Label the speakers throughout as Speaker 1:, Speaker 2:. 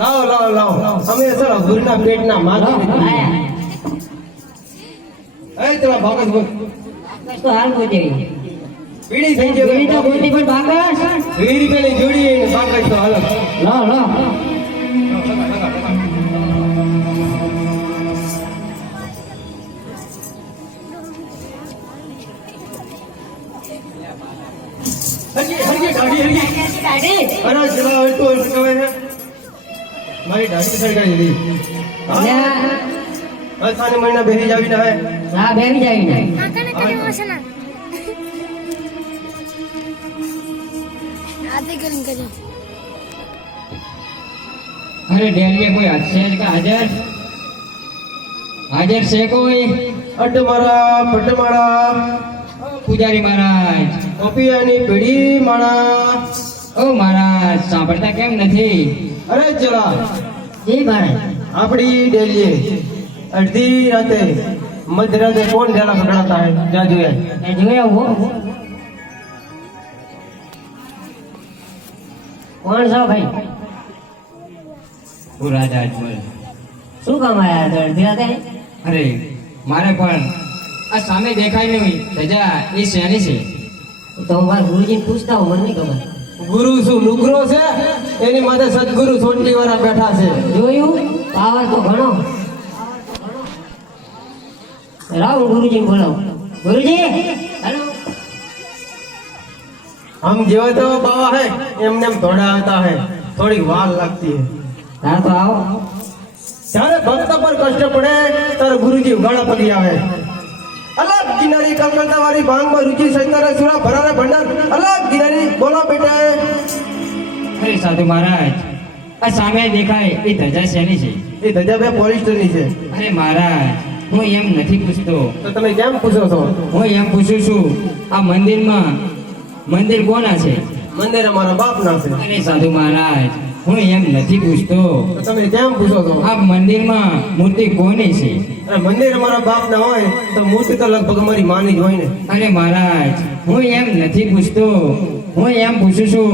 Speaker 1: લાવો લાવો લાવો. અમે સર ગુરુના પેટના માતા એ તેલા ભાગત બોલ.
Speaker 2: તો હાલ પહોંચી
Speaker 1: પીડી થઈ
Speaker 2: બીડી તો ગોતી પણ બાકસ
Speaker 1: પીડી પેલી જોડી ને ભાગત તો હાલો.
Speaker 2: લાવો લાવો.
Speaker 1: હરજી હરજી ગાડી હરજી
Speaker 2: ગાડી.
Speaker 1: અરે ચલા હોય તો કહેવાય છે. મારી દાઢી સળગાઈ દીધી
Speaker 2: હા.
Speaker 1: સાને મહિના બેરી જાવી ના હે
Speaker 2: હા બેસી જાવી ને
Speaker 3: આકાને કરી વસના આતે કરી કરી.
Speaker 2: અરે ડેલીએ કોઈ હશે કે હાજર? હાજર છે કોઈ?
Speaker 1: અડ મારા પટ મારા.
Speaker 2: પૂજારી મહારાજ.
Speaker 1: કોપિયાની પેઢી માણા
Speaker 2: ઓ મહારાજ સાંભળતા કેમ નથી?
Speaker 1: અરે ચલા
Speaker 2: જી ભાઈ
Speaker 1: આપણી ડેલી અડધી રાતે મધરાતે કોણ ઢેલા પકડાતા હે જા જોઈએ.
Speaker 2: એ જોયા હો કોણ છો ભાઈ?
Speaker 4: હું રાજા અજમલ.
Speaker 2: શું કામ આયા તો અડધી રાતે?
Speaker 4: અરે મારે પણ આ સામે દેખાય નહીં. રજા એ શેની છે?
Speaker 2: તો મારા ગુરુજી પૂછતા હું મને નહીં ખબર.
Speaker 1: ગુરુ શું લુગરો છે? એની માથે સદગુરુ ચોટલી વાળા બેઠા છે.
Speaker 2: જોયું? પાવર તો ઘણો. રાવ ગુરુજી બોલાવો. ગુરુજી હેલો.
Speaker 1: હમ જેવા તો બાવા હે એમને એમ થોડા આવતા હે. થોડી વાર લાગતી હે.
Speaker 2: તાર તો આવો.
Speaker 1: ત્યારે ભક્ત પર કષ્ટ પડે ત્યારે ગુરુજી ઉગાડા પગી આવે. કિનારી કલકત્તા વાળી ભાંગમાં રુચિ સંતારા સુરા ભરાને ભંડાર. અલગ કિનારી બોલો બેટા.
Speaker 4: અરે સાધુ મહારાજ આ સામે દેખાય એ ધજા શેની છે?
Speaker 1: એ ધજા બે પોલિસ્ટરની છે.
Speaker 4: અરે મહારાજ હું એમ નથી પૂછતો.
Speaker 1: તો તમે કેમ પૂછો છો?
Speaker 4: હું એમ પૂછું છું આ મંદિરમાં મંદિર કોના છે?
Speaker 1: મંદિર અમારા બાપના છે.
Speaker 4: અરે સાધુ મહારાજ હું એમ નથી પૂછતો.
Speaker 1: તમે કેમ પૂછો છો?
Speaker 4: આ મંદિરમાં મૂર્તિ કોની છે?
Speaker 1: મંદિર મંદિર અમારા બાપના હોય તો મૂર્તિ તો લગભગ અમારી માની જ હોય ને.
Speaker 4: અરે મહારાજ હું એમ નથી પૂછતો. હું એમ પૂછું છું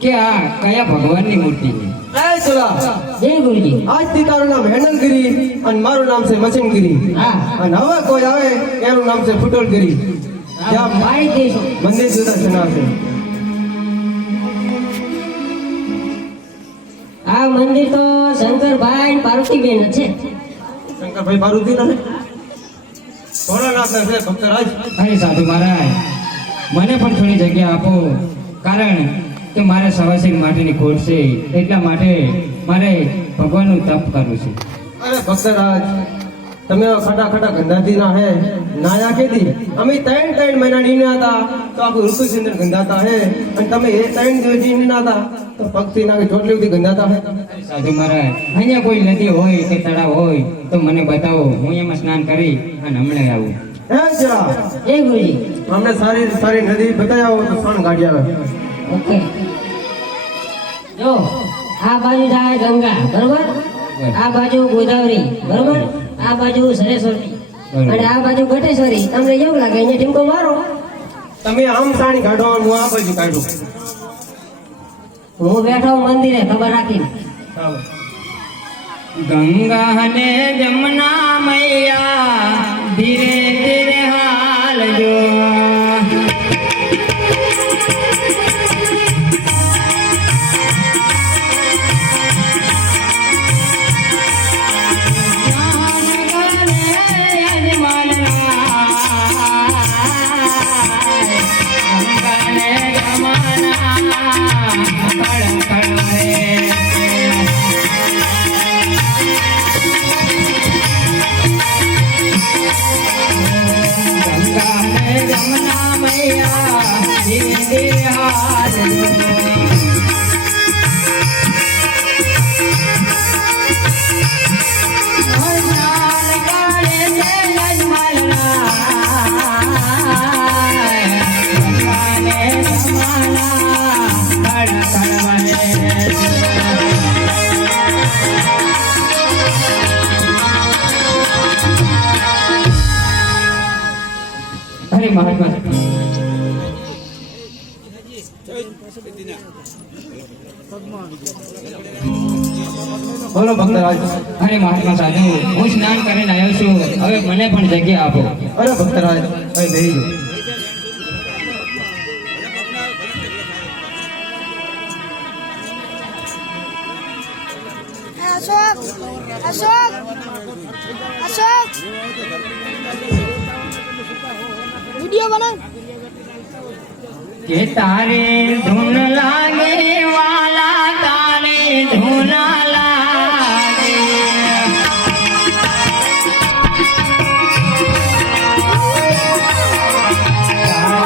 Speaker 4: કે આ કયા ભગવાનની મૂર્તિ છે?
Speaker 1: એ ચલા
Speaker 2: જય ગુરુજી.
Speaker 1: આજથી તારું નામ હેનલગીરી અને મારું નામ છે મશીનગીરી
Speaker 2: હા.
Speaker 1: અને હવે કોઈ આવે એનું નામ છે ફૂટોલગીરી.
Speaker 2: મારી
Speaker 1: મંદિર જુદા જુદા છે.
Speaker 2: મંદિર તો શંકરભાઈ પાર્વતીબેન છે.
Speaker 1: શંકરભાઈ પાર્વતી છે ભક્તરાજ?
Speaker 4: અરે સાધુ મહારાજ મને પણ થોડી જગ્યા આપો કારણ કે મારે સવાસીન માટેની ખોટ છે એટલા માટે મારે ભગવાનનું તપ કરવું છે.
Speaker 1: અરે ભક્તરાજ તમે ખટા ખટા ગંધાતી ના હે નાયા કેદી અમે ત્રણ ત્રણ મહિના નીને હતા તો આખું ઋતુ ચંદ્ર ગંધાતા હે. અને તમે એ ત્રણ દિવસ નીને હતા તો પગથી ના ચોટલી સુધી ગંધાતા હે.
Speaker 4: સાધુ મહારાજ અહીંયા કોઈ નદી હોય કે તળાવ હોય તો મને બતાવો હું એમાં સ્નાન કરી અને હમણાં આવું.
Speaker 1: હે જા.
Speaker 2: જય ગુરુજી
Speaker 1: અમને સારી સારી નદી બતાવી આવો તો સણ ગાડી આવે.
Speaker 2: ઓકે. જો આ બાજુ જાય ગંગા બરોબર? આ બાજુ ગોદાવરી બરોબર? આ બાજુ સરેશ્વરી અને આ બાજુ ગટેશ્વરી તમને એવું લાગે? અહીંયા ટીમકો મારો.
Speaker 1: તમે આમ સાણી કાઢો હું આ બાજુ કાઢું.
Speaker 2: હું બેઠો મંદિરે ખબર
Speaker 1: રાખી
Speaker 4: ગંગા ને જમના મૈયા ધીરે ધીરે મૈયા ધીરે
Speaker 1: બોલો ભક્તરાજ
Speaker 4: અરે મહાત્મા સાધુ હું સ્નાન કરીને આવ્યો છું. હવે મને પણ જગ્યા આપો.
Speaker 1: અરે ભક્તરાજ અહીં લઈ જાઓ.
Speaker 3: અશોક અશોક અશોક. વિડિયો બનાવ.
Speaker 4: કે તારે ધૂન લાગે વા